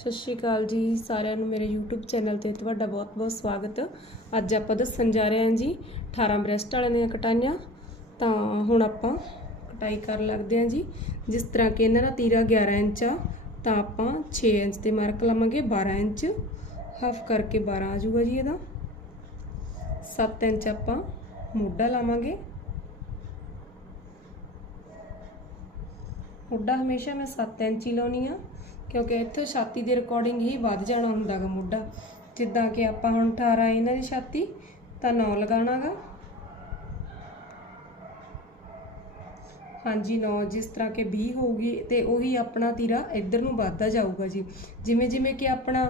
ਸਤਿ ਸ਼੍ਰੀ ਅਕਾਲ ਜੀ ਸਾਰਿਆਂ ਨੂੰ ਮੇਰੇ YouTube ਚੈਨਲ ਤੇ ਤੁਹਾਡਾ ਬਹੁਤ-ਬਹੁਤ ਸਵਾਗਤ। ਅੱਜ ਆਪਾਂ ਦੱਸਣ ਜਾ ਰਹੇ ਹਾਂ ਜੀ 18 ਬ੍ਰੈਸਟ ਵਾਲਿਆਂ ਦੀਆਂ ਕਟਾਈਆਂ। ਤਾਂ ਹੁਣ ਆਪਾਂ ਕਟਾਈ ਕਰਨ ਲੱਗਦੇ ਹਾਂ ਜੀ। ਜਿਸ ਤਰ੍ਹਾਂ ਕਿ ਇਹਨਾਂ ਦਾ ਤੀਰਾ 11 ਇੰਚ ਆ, ਤਾਂ ਆਪਾਂ 6 ਇੰਚ ਤੇ ਮਾਰਕ ਲਾਵਾਂਗੇ 12 ਇੰਚ। ਹਾਫ ਕਰਕੇ 12 ਆ ਜਾਊਗਾ ਜੀ ਇਹਦਾ। 7 ਇੰਚ ਆਪਾਂ ਮੋਢਾ ਲਾਵਾਂਗੇ। ਮੋਢਾ ਹਮੇਸ਼ਾ ਮੈਂ 7 ਇੰਚ ਹੀ ਲਾਉਣੀ ਆ। ਕਿਉਂਕਿ ਇੱਥੋਂ ਛਾਤੀ ਦੇ ਰਿਕਾਰਡਿੰਗ ਹੀ ਵੱਧ ਜਾਣਾ ਹੁੰਦਾ ਗਾ ਮੋਢਾ। ਜਿੱਦਾਂ ਕਿ ਆਪਾਂ ਹੁਣ 18 ਇਹਨਾਂ ਦੀ ਛਾਤੀ, ਤਾਂ 9 ਲਗਾਣਾਗਾ ਹਾਂਜੀ 9 ਜਿਸ ਤਰ੍ਹਾਂ ਕਿ 20 ਹੋਊਗੀ ਤੇ ਉਹੀ ਆਪਣਾ ਤੀਰਾ ਇੱਧਰ ਨੂੰ ਵੱਧਦਾ ਜਾਊਗਾ ਜੀ। ਜਿਵੇਂ ਜਿਵੇਂ ਕਿ ਆਪਣਾ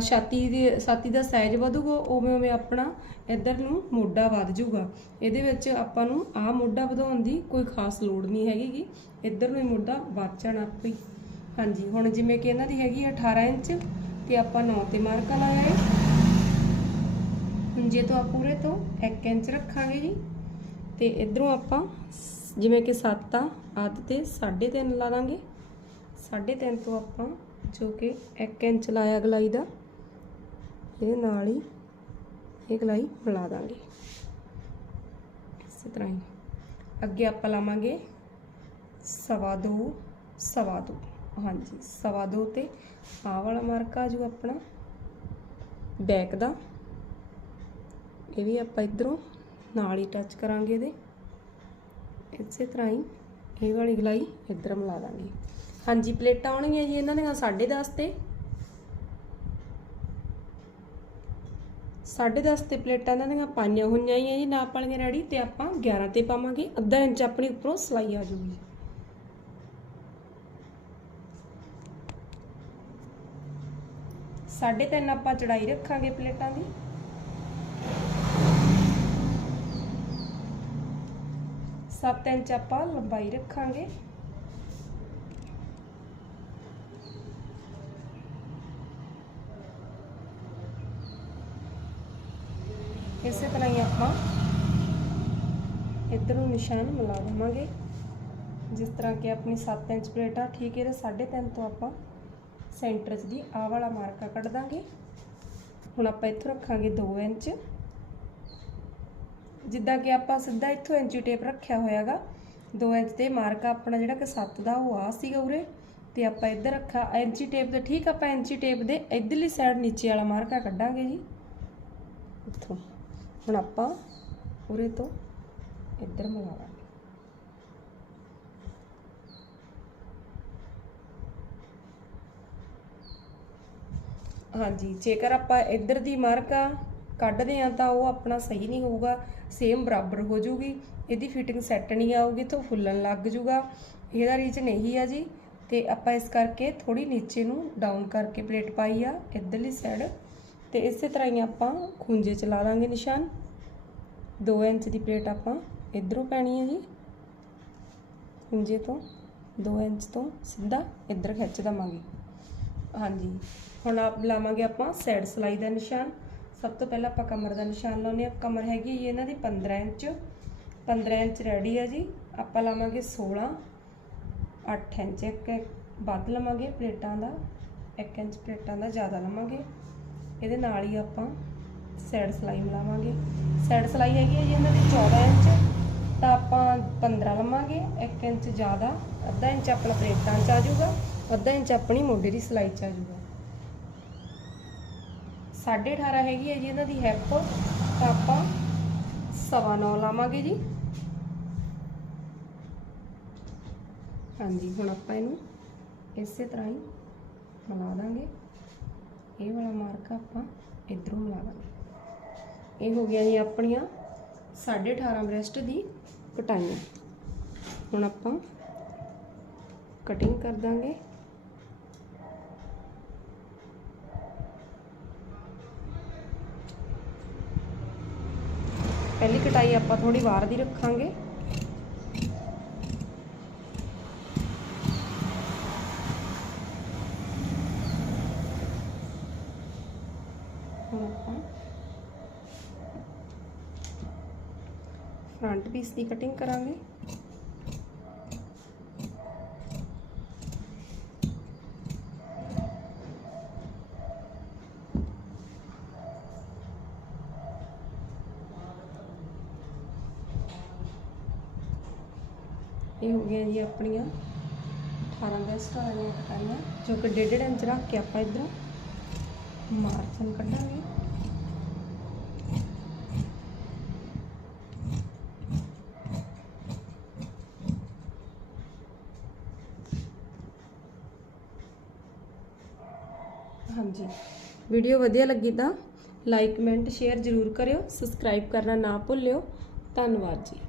ਛਾਤੀ ਦੀ, ਛਾਤੀ ਦਾ ਸਾਈਜ਼ ਵਧੂਗਾ, ਉਵੇਂ ਉਵੇਂ ਆਪਣਾ ਇੱਧਰ ਨੂੰ ਮੋਢਾ ਵੱਧ ਜਾਊਗਾ। ਇਹਦੇ ਵਿੱਚ ਆਪਾਂ ਨੂੰ ਆਹ ਮੋਢਾ ਵਧਾਉਣ ਦੀ ਕੋਈ ਖਾਸ ਲੋੜ ਨਹੀਂ ਹੈਗੀ ਇੱਧਰ ਨੂੰ ਹੀ ਮੋਢਾ ਵੱਧ ਜਾਣਾ ਆਪੇ ਹਾਂਜੀ, ਹੁਣ ਜਿਵੇਂ ਕਿ ਇਹਨਾਂ ਦੀ ਹੈਗੀ ਆ 18 ਇੰਚ ਤੇ ਆਪਾਂ 9 ਤੇ ਮਾਰਕਾ ਲਾਇਆ ਹੈ। ਹੁਣ ਜੇ ਤੋਂ ਆ ਪੂਰੇ ਤੋਂ 1 ਇੰਚ ਰੱਖਾਂਗੇ ਜੀ। ਤੇ ਇਧਰੋਂ ਆਪਾਂ ਸ- ਜਿਵੇਂ ਕਿ 7 ਆ, ਅੱਧ ਤੇ 3.5 ਲਾ ਦਾਂਗੇ। 3.5 ਤੋਂ ਆਪਾਂ ਜੋ ਕਿ 1 ਇੰਚ ਲਾਇਆ ਗਲਾਈ ਦਾ, ਇਹ ਨਾਲ ਹੀ ਇਹ ਗਲਾਈ ਮਿਲਾ ਦਾਂਗੇ। ਇਸੇ ਤਰ੍ਹਾਂ ਹੀ। ਅੱਗੇ ਆਪਾਂ ਲਾਵਾਂਗੇ ਸਵਾ ਦੋ ਸਵਾ ਦੋ। ਹਾਂਜੀ, ਸਵਾ ਦੋ ਤੇ ਆਹ ਵਾਲਾ ਮਾਰਕ ਆ ਜੋ ਆਪਣਾ। ਬੈਕ ਦਾ। ਇਹ ਵੀ ਆਪਾਂ ਇਧਰੋਂ ਨਾਲ ਹੀ ਟੱਚ ਕਰਾਂਗੇ ਇਹਦੇ। ਇਸੇ ਤਰ੍ਹਾਂ ਹੀ ਇਹ ਵਾਲੀ ਗਲਾਈ ਇੱਧਰ ਮਿਲਾ ਦਾਂਗੇ। ਹਾਂਜੀ, ਪਲੇਟਾਂ ਆਉਣਗੀਆਂ ਜੀ ਇਹਨਾਂ ਦੀਆਂ 10.5 ਤੇ। 10.5 ਤੇ ਪਲੇਟਾਂ ਇਹਨਾਂ ਦੀਆਂ ਪਾਈਆਂ ਹੋਈਆਂ ਹੀ ਆ ਜੀ, ਨਾਪ ਵਾਲੀਆਂ ਰੈਡੀ ਤੇ ਆਪਾਂ 11 ਤੇ ਪਾਵਾਂਗੇ। ਅੱਧਾ ਇੰਚ ਆਪਣੀ ਉੱਪਰੋਂ ਸਲਾਈ ਆ ਜੂਗੀ ਸਾਢੇ ਤਿੰਨ ਆਪਾਂ ਚੜਾਈ ਰੱਖਾਂਗੇ ਪਲੇਟਾਂ ਦੀ। ਸੱਤ ਇੰਚ ਆਪਾਂ ਲੰਬਾਈ ਰੱਖਾਂਗੇ। ਇਸੇ ਤਰ੍ਹਾਂ ਹੀ ਆਪਾਂ ਇੱਧਰ ਨੂੰ ਨਿਸ਼ਾਨ ਮਿਲਾ ਦੇਵਾਂਗੇ। ਜਿਸ ਤਰ੍ਹਾਂ ਕਿ ਆਪਣੀ 7 ਇੰਚ ਪਲੇਟ ਆ ਠੀਕ ਇਹਦੇ 3.5 ਤੋਂ ਆਪਾਂ ਸੈਂਟਰ 'ਚ ਦੀ ਆਹ ਵਾਲਾ ਮਾਰਕਾ ਕੱਢ ਦਾਂਗੇ। ਹੁਣ ਆਪਾਂ ਇੱਥੋਂ ਰੱਖਾਂਗੇ 2 ਇੰਚ। ਜਿੱਦਾਂ ਕਿ ਆਪਾਂ ਸਿੱਧਾ ਇੱਥੋਂ ਇੰਚੀ ਟੇਪ ਰੱਖਿਆ ਹੋਇਆਗਾ। 2 ਇੰਚ ਤੇ ਮਾਰਕਾ ਆਪਣਾ ਜਿਹੜਾ ਕਿ 7 ਦਾ, ਉਹ ਆ ਸੀਗਾ ਉਰੇ। ਤੇ ਆਪਾਂ ਇੱਧਰ ਰੱਖਾ ਇੰਚੀ ਟੇਪ ਤੇ ਠੀਕ ਆਪਾਂ ਇੰਚੀ ਟੇਪ ਦੇ ਇਧਰਲੀ ਸਾਈਡ ਨੀਚੇ ਵਾਲਾ ਮਾਰਕਾ ਕੱਢਾਂਗੇ ਜੀ। ਇੱਥੋਂ। ਹੁਣ ਆਪਾਂ ਉਰੇ ਤੋਂ ਇੱਧਰ ਮਿਲਾਵਾਂਗੇ ਹਾਂਜੀ, ਜੇਕਰ ਆਪਾਂ ਇੱਧਰ ਦੀ ਮਾਰਕਾ ਕੱਢਦੇ ਆ ਤਾਂ ਉਹ ਆਪਣਾ ਸਹੀ ਨਹੀਂ ਹੋਊਗਾ ਸੇਮ ਬਰਾਬਰ ਹੋ ਜੂਗੀ ਇਹਦੀ ਫਿਟਿੰਗ ਸੈੱਟ ਨਹੀਂ ਆਊਗੀ ਤਾਂ ਫੁੱਲਣ ਲੱਗ ਜੂਗਾ ਇਹਦਾ ਰੀਜਨ ਇਹੀ ਆ ਜੀ, ਤੇ ਆਪਾਂ ਇਸ ਕਰਕੇ ਥੋੜੀ ਨੀਚੇ ਨੂੰ ਡਾਊਨ ਕਰਕੇ ਪਲੇਟ ਪਾਈ ਆ, ਇੱਧਰਲੀ ਸਾਈਡ ਤੇ ਇਸੇ ਤਰ੍ਹਾਂ ਹੀ ਆਪਾਂ ਖੁੰਝੇ ਚ ਲਾ ਦਾਂਗੇ ਨਿਸ਼ਾਨ। 2 ਇੰਚ ਦੀ ਪਲੇਟ ਆਪਾਂ ਇਧਰੋਂ ਪੈਣੀ ਹੈ ਜੀ, ਖੁੰਝੇ ਤੋਂ 2 ਇੰਚ ਤੋਂ ਸਿੱਧਾ ਇੱਧਰ ਖਿੱਚ ਦਵਾਂਗੇ। ਹਾਂਜੀ। ਹੁਣ ਆਪ ਲਾਵਾਂਗੇ ਆਪਾਂ ਸਾਈਡ ਸਲਾਈ ਦਾ ਨਿਸ਼ਾਨ। ਸਭ ਤੋਂ ਪਹਿਲਾਂ ਆਪਾਂ ਕਮਰ ਦਾ ਨਿਸ਼ਾਨ ਲਾਉਨੇ ਆ ਕਮਰ ਹੈਗੀ ਜੀ ਇਹਨਾਂ ਦੀ 15 ਇੰਚ। 15 ਇੰਚ ਰੈਡੀ ਆ ਜੀ। ਆਪਾਂ ਲਾਵਾਂਗੇ 16 8 ਇੰਚ। ਇੱਕ ਵੱਧ ਲਵਾਂਗੇ ਪਲੇਟਾਂ ਦਾ। 1 ਇੰਚ ਪਲੇਟਾਂ ਦਾ ਜ਼ਿਆਦਾ ਲਵਾਂਗੇ। ਇਹਦੇ ਨਾਲ ਹੀ ਆਪਾਂ ਸਾਈਡ ਸਲਾਈ ਮਿਲਾਵਾਂਗੇ। ਸਾਈਡ ਸਲਾਈ ਹੈਗੀ ਹੈ ਜੀ ਇਹਨਾਂ ਦੀ 14 ਇੰਚ। ਤਾਂ ਆਪਾਂ 15 ਲਵਾਂਗੇ। 1 ਇੰਚ ਜ਼ਿਆਦਾ। ਅੱਧਾ ਇੰਚ ਆਪਣਾ ਪਲੇਟਾਂ 'ਚ ਆ ਜਾਊਗਾ। ਅੱਧਾ ਇੰਚ ਆਪਣੀ ਮੋਢੇ ਦੀ ਸਲਾਈ 'ਚ ਆ ਜਾਊਗਾ। 18.5 ਹੈਗੀ ਹੈ ਜੀ ਇਹਨਾਂ ਦੀ ਹੈਪ ਤਾਂ ਆਪਾਂ ਸਵਾ ਨੌ ਲਾਵਾਂਗੇ ਜੀ। ਹਾਂਜੀ, ਹੁਣ ਆਪਾਂ ਇਹਨੂੰ ਇਸੇ ਤਰ੍ਹਾਂ ਹੀ ਮਿਲਾ ਦਾਂਗੇ। ਇਹ ਵਾਲਾ ਮਾਰਕ ਆਪਾਂ ਇਧਰੋਂ ਮਿਲਾ ਦਾਂਗੇ। ਇਹ ਹੋ ਗਿਆ ਜੀ ਆਪਣੀਆਂ 18.5 ਬ੍ਰੈਸਟ ਦੀ ਕਟਾਈਆਂ। ਹੁਣ ਆਪਾਂ ਕਟਿੰਗ ਕਰ ਦਾਂਗੇ। ਪਹਿਲੀ ਕਟਾਈ ਆਪਾਂ ਥੋੜੀ ਬਾਹਰ ਦੀ ਰੱਖਾਂਗੇ। ਫਰੰਟ ਪੀਸ ਦੀ ਕਟਿੰਗ ਕਰਾਂਗੇ। ਇਹ ਹੋ ਗਈਆਂ ਜੀ ਆਪਣੀਆਂ। 18 ਬੈਸਟ ਵਾਲੀਆਂ ਕਟਾਈਆਂ ਜੋ ਕਿ ਡੇਢ ਡੇਢ ਇੰਚ ਰੱਖ ਕੇ ਆਪਾਂ ਇਧਰੋਂ ਮਾਰਜਨ ਕੱਢਾਂਗੇ। ਹਾਂਜੀ। ਵੀਡੀਓ ਵਧੀਆ ਲੱਗੀ ਤਾਂ ਲਾਈਕ ਕਮੈਂਟ ਸ਼ੇਅਰ ਜ਼ਰੂਰ ਕਰਿਓ। ਸਬਸਕ੍ਰਾਈਬ ਕਰਨਾ ਨਾ ਭੁੱਲਿਓ। ਧੰਨਵਾਦ ਜੀ।